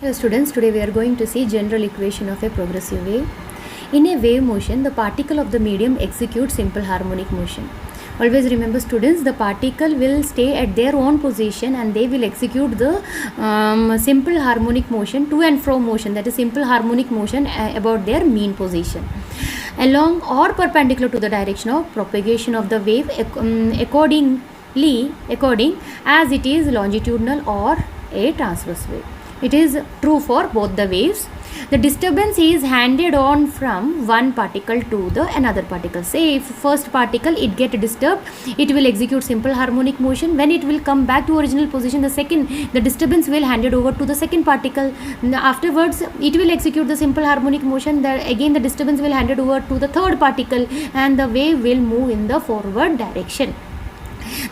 Hello students, today we are going to see general equation of a progressive wave. In a wave motion, the particle of the medium executes simple harmonic motion. Always remember students, the particle will stay at their own position and they will execute the simple harmonic motion, to and fro motion, that is simple harmonic motion about their mean position, along or perpendicular to the direction of propagation of the wave according as it is longitudinal or a transverse wave. It is true for both the waves. The disturbance is handed on from one particle to the another particle. Say if first particle it get disturbed, it will execute simple harmonic motion. When it will come back to original position, the disturbance will handed over to the second particle. Afterwards it will execute the simple harmonic motion. Again the disturbance will handed over to the third particle and the wave will move in the forward direction.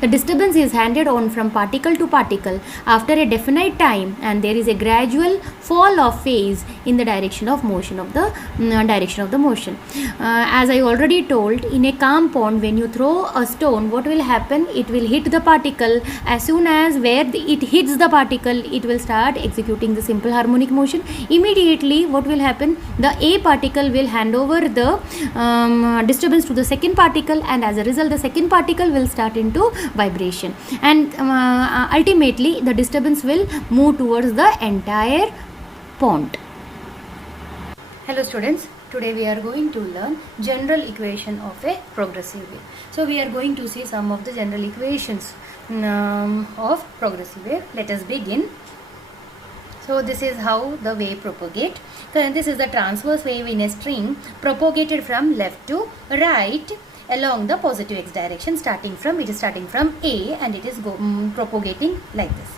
The disturbance is handed on from particle to particle after a definite time, and there is a gradual fall of phase in the direction of motion of the motion. As I already told, in a calm pond, when you throw a stone, what will happen? It will hit the particle. As soon as it hits the particle, it will start executing the simple harmonic motion. Immediately, what will happen? The A particle will hand over the disturbance to the second particle, and as a result, the second particle will start into vibration, and ultimately the disturbance will move towards the entire pond. Hello students, today we are going to learn general equation of a progressive wave. So we are going to see some of the general equations of progressive wave. Let us begin. So this is how the wave propagate. So this is the transverse wave in a string propagated from left to right along the positive x direction, starting from A, and it is propagating like this.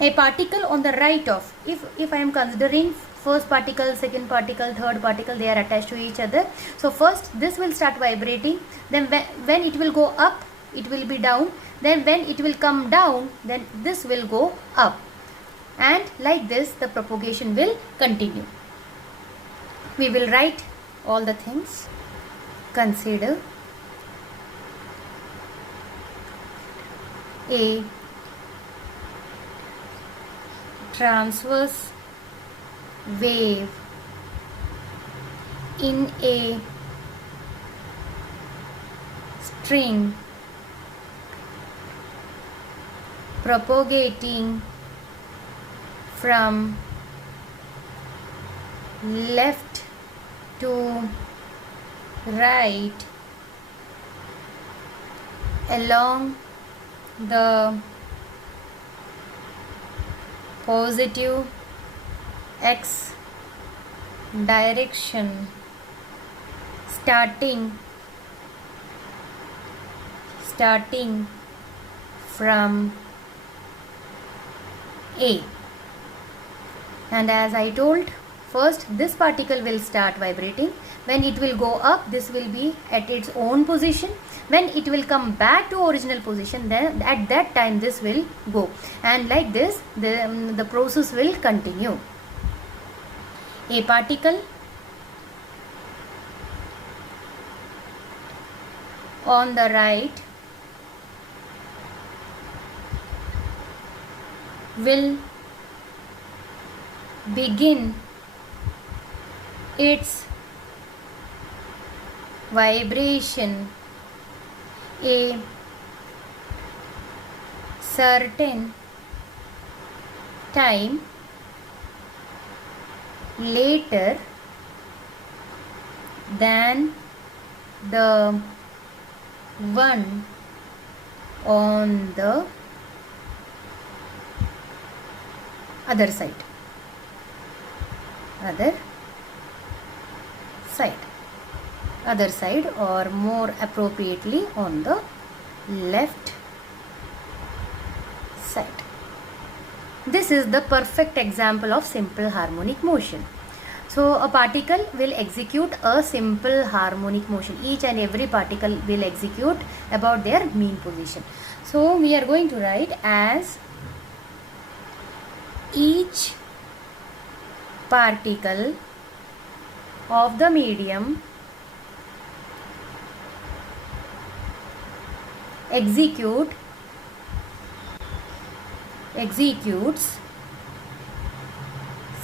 A particle on the right of, if I am considering first particle, second particle, third particle, they are attached to each other. So first this will start vibrating, then when it will go up, it will be down, then when it will come down, then this will go up, and like this the propagation will continue. We will write all the things. Consider a transverse wave in a string propagating from left to right along the positive x direction, starting from A. And as I told, first this particle will start vibrating. When it will go up, this will be at its own position. When it will come back to original position, then at that time this will go, and like this the process will continue. A particle on the right will begin its vibration a certain time later than the one on the other side, or more appropriately on the left side. This is the perfect example of simple harmonic motion. So a particle will execute a simple harmonic motion. Each and every particle will execute about their mean position. So we are going to write as each particle of the medium executes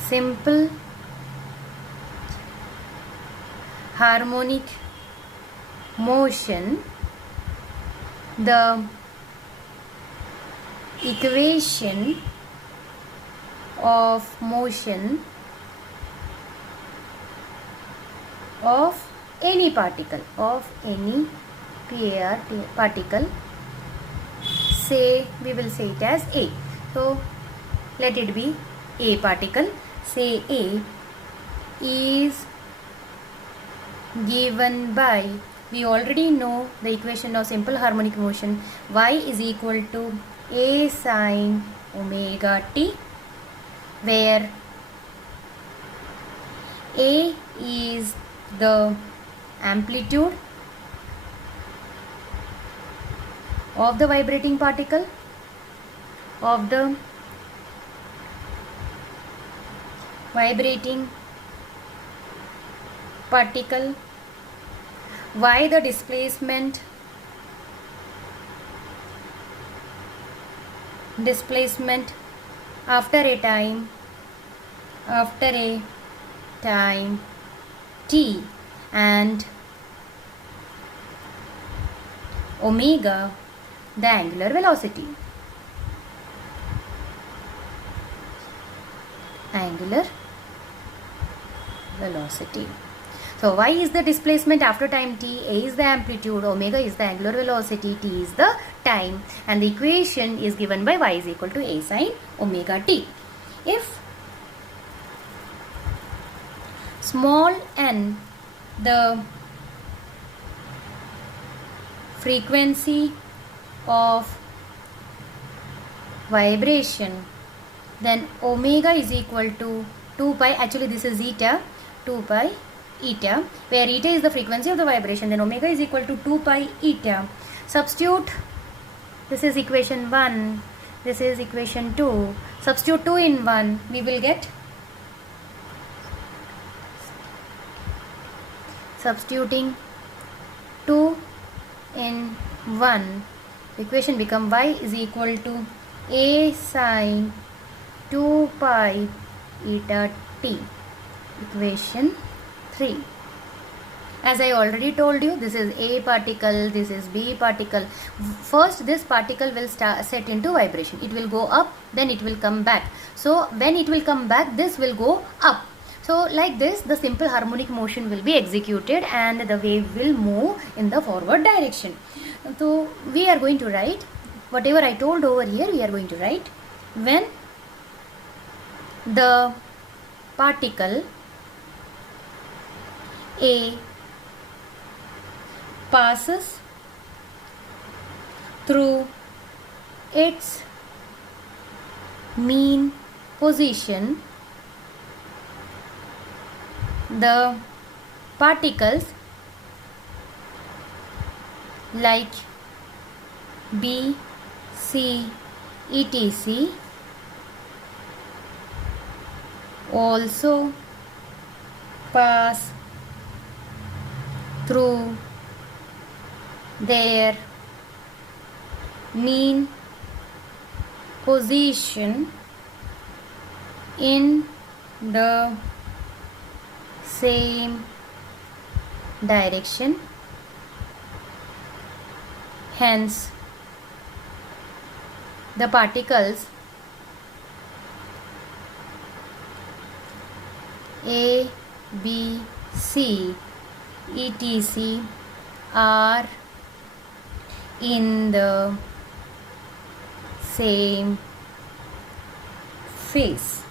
simple harmonic motion, the equation of motion of any particle, particle, say we will say it as A. So let it be A particle. Say A is given by, we already know the equation of simple harmonic motion, y is equal to A sin omega t, where A is the amplitude of the vibrating particle, of the vibrating particle, y the displacement after a time t, and omega the angular velocity. So y is the displacement after time t, a is the amplitude, omega is the angular velocity, t is the time, and the equation is given by y is equal to a sin omega t. If small n the frequency of vibration, then omega is equal to 2 pi, actually this is eta, 2 pi eta, where eta is the frequency of the vibration, then omega is equal to 2 pi eta. Substitute, this is equation 1, this is equation 2, substitute 2 in 1, we will get, substituting 2 in 1, equation become y is equal to a sin 2 pi eta t, equation 3. As I already told you, this is A particle, this is B particle. First this particle will set into vibration, it will go up, then it will come back. So when it will come back, this will go up. So like this the simple harmonic motion will be executed and the wave will move in the forward direction. So we are going to write whatever I told over here, we are going to write when the particle A passes through its mean position, the particles like B, C, etc. also pass through their mean position in the same direction. Hence, the particles A, B, C, etc. are in the same phase.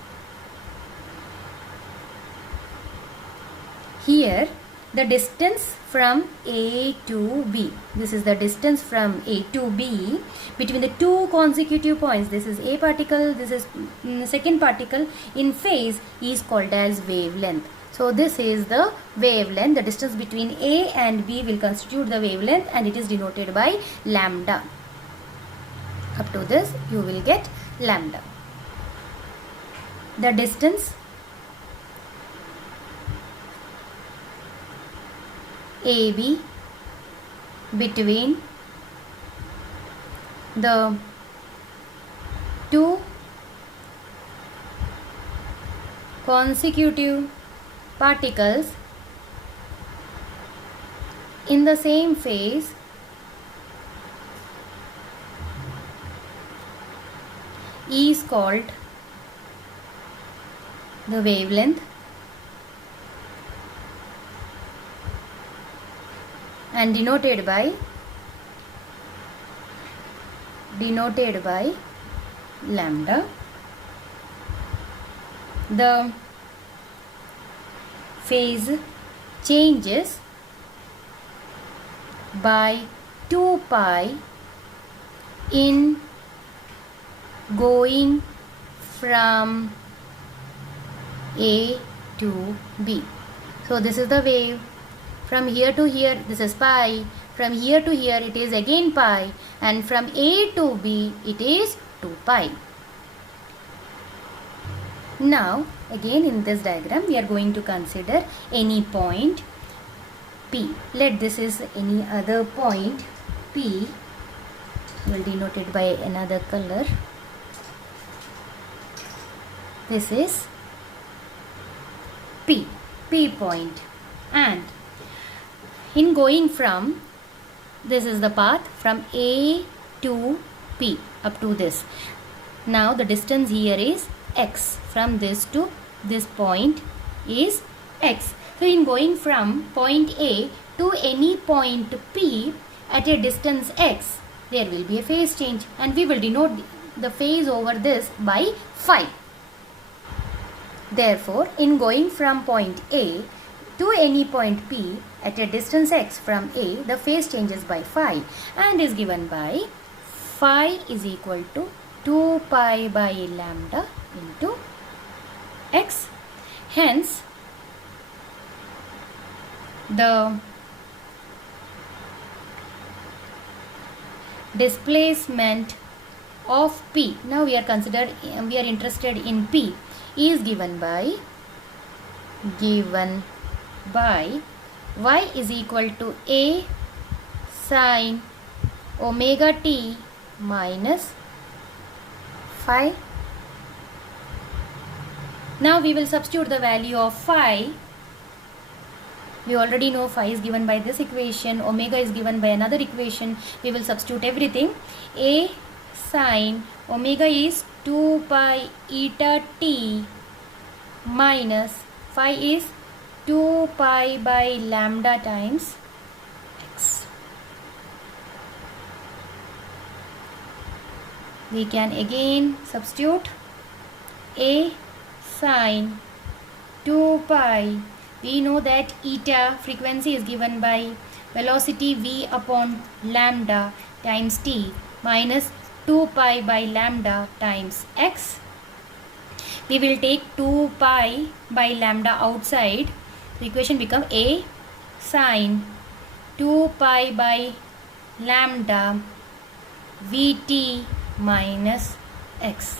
Here the distance from A to B, this is the distance from A to B between the two consecutive points, this is A particle, this is second particle, in phase is called as wavelength. So this is the wavelength, the distance between A and B will constitute the wavelength and it is denoted by lambda. Up to this you will get lambda. The distance AB between the two consecutive particles in the same phase is called the wavelength, and denoted by lambda. The phase changes by 2 pi in going from A to B. So this is the wave. From here to here this is pi. From here to here it is again pi. And from A to B it is 2 pi. Now again in this diagram we are going to consider any point P. Let this is any other point P. We will denote it by another color. This is P point, and in going from, this is the path from A to P up to this. Now the distance here is x. From this to this point is x. So in going from point A to any point P at a distance x, there will be a phase change, and we will denote the phase over this by phi. Therefore, in going from point A to any point P at a distance x from A, the phase changes by phi and is given by phi is equal to 2 pi by lambda into x. Hence, the displacement of P, now we are interested in P, is given by y is equal to a sine omega t minus phi. Now we will substitute the value of phi. We already know phi is given by this equation, omega is given by another equation. We will substitute everything. A sine omega is 2 pi eta t minus phi is 2 pi by lambda times x. We can again substitute a sine 2 pi. We know that eta frequency is given by velocity v upon lambda times t minus 2 pi by lambda times x. We will take 2 pi by lambda outside. The equation becomes a sine 2 pi by lambda vt minus x.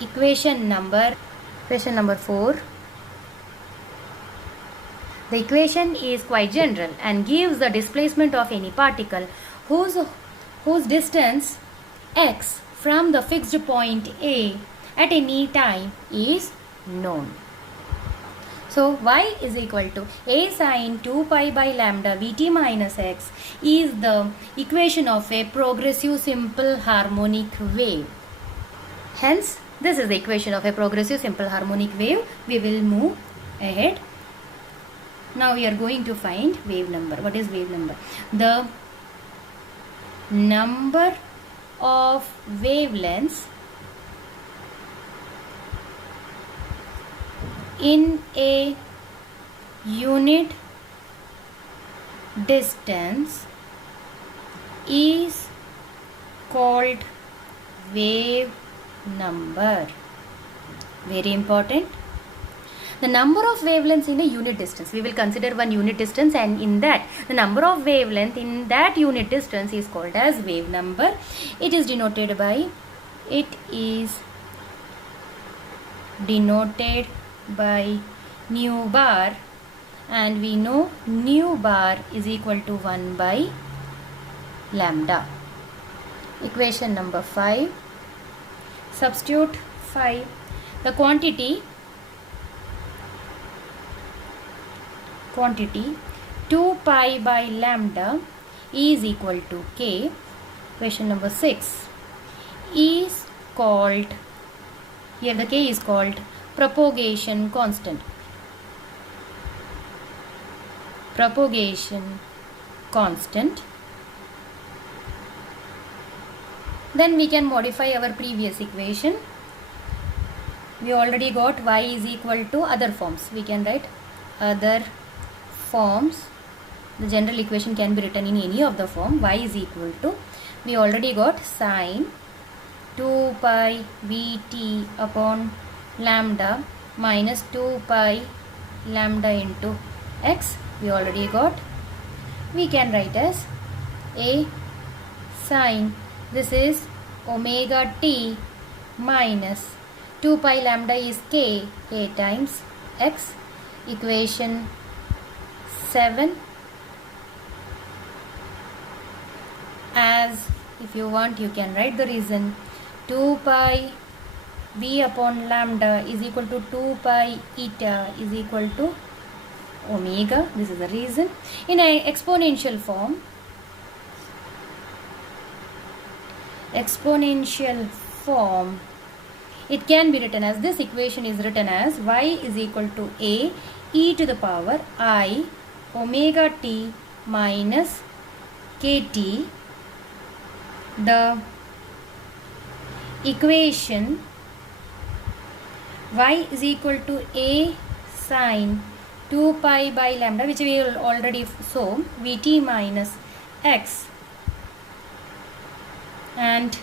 Equation number 4. The equation is quite general and gives the displacement of any particle whose distance x from the fixed point A at any time is known. So y is equal to a sine 2 pi by lambda vt minus x is the equation of a progressive simple harmonic wave. Hence, this is the equation of a progressive simple harmonic wave. We will move ahead. Now we are going to find wave number. What is wave number? The number of wavelengths in a unit distance is called wave number. Very important. The number of wavelengths in a unit distance. We will consider one unit distance, and in that the number of wavelength in that unit distance is called as wave number. It is denoted by nu bar, and we know nu bar is equal to 1 by lambda. Equation number 5. Substitute phi. The quantity quantity 2 pi by lambda is equal to k. Question number 6 is called, here the k is called propagation constant. Propagation constant. Then we can modify our previous equation. We already got y is equal to other forms. We can write other forms. The general equation can be written in any of the form. Y is equal to, we already got sine 2 pi Vt upon lambda minus 2 pi lambda into x. We already got. We can write as a sine, this is omega t minus 2 pi lambda is k times x. Equation 7. As if you want, you can write the reason. 2 pi v upon lambda is equal to 2 pi eta is equal to omega. This is the reason. In an exponential form, it can be written as, this equation is written as y is equal to a e to the power I omega t minus kt. The equation y is equal to a sine 2 pi by lambda, which we will already saw, Vt minus x, and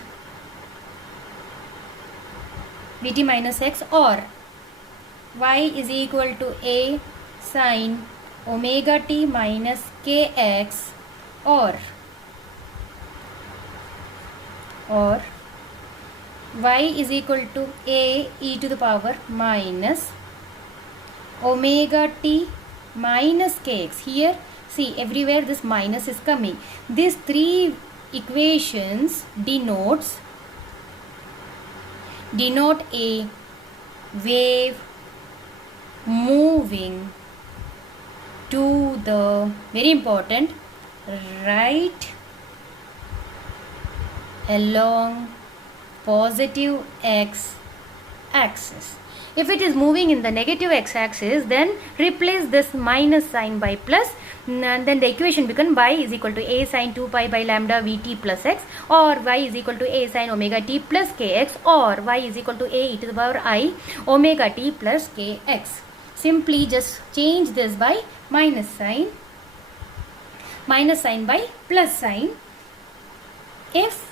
Vt minus x, or y is equal to a sine omega t minus kx, or y is equal to a e to the power minus omega t minus kx. Here see, everywhere this minus is coming. These three equations denote a wave moving to the, very important, right along positive x axis. If it is moving in the negative x axis, then replace this minus sign by plus, and then the equation becomes y is equal to a sine 2 pi by lambda Vt plus x, or y is equal to a sine omega t plus kx, or y is equal to a e to the power I omega t plus kx. Simply just change this by minus sign by plus sign. If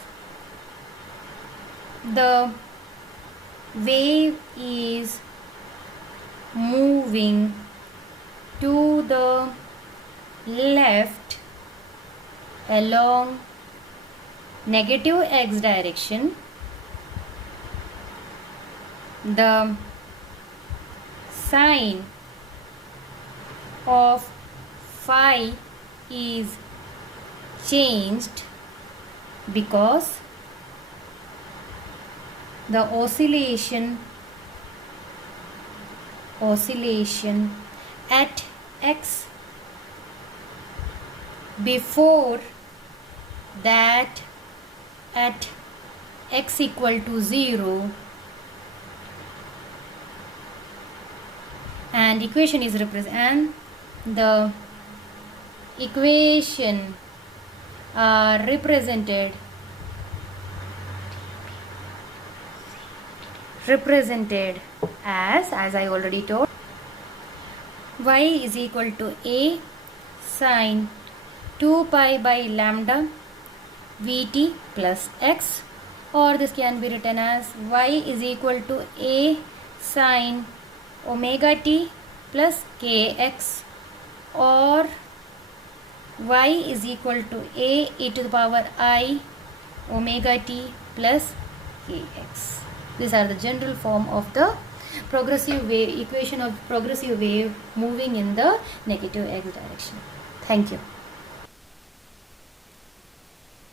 the wave is moving to the left along negative x direction, the sign of phi is changed because the oscillation at x before that at x equal to 0, and equation is represented, and the equation are represented as I already told, y is equal to a sine 2 pi by lambda Vt plus x, or this can be written as y is equal to a sine omega t plus kx, or y is equal to a e to the power I omega t plus kx. These are the general form of the progressive wave equation of progressive wave moving in the negative x direction. Thank you.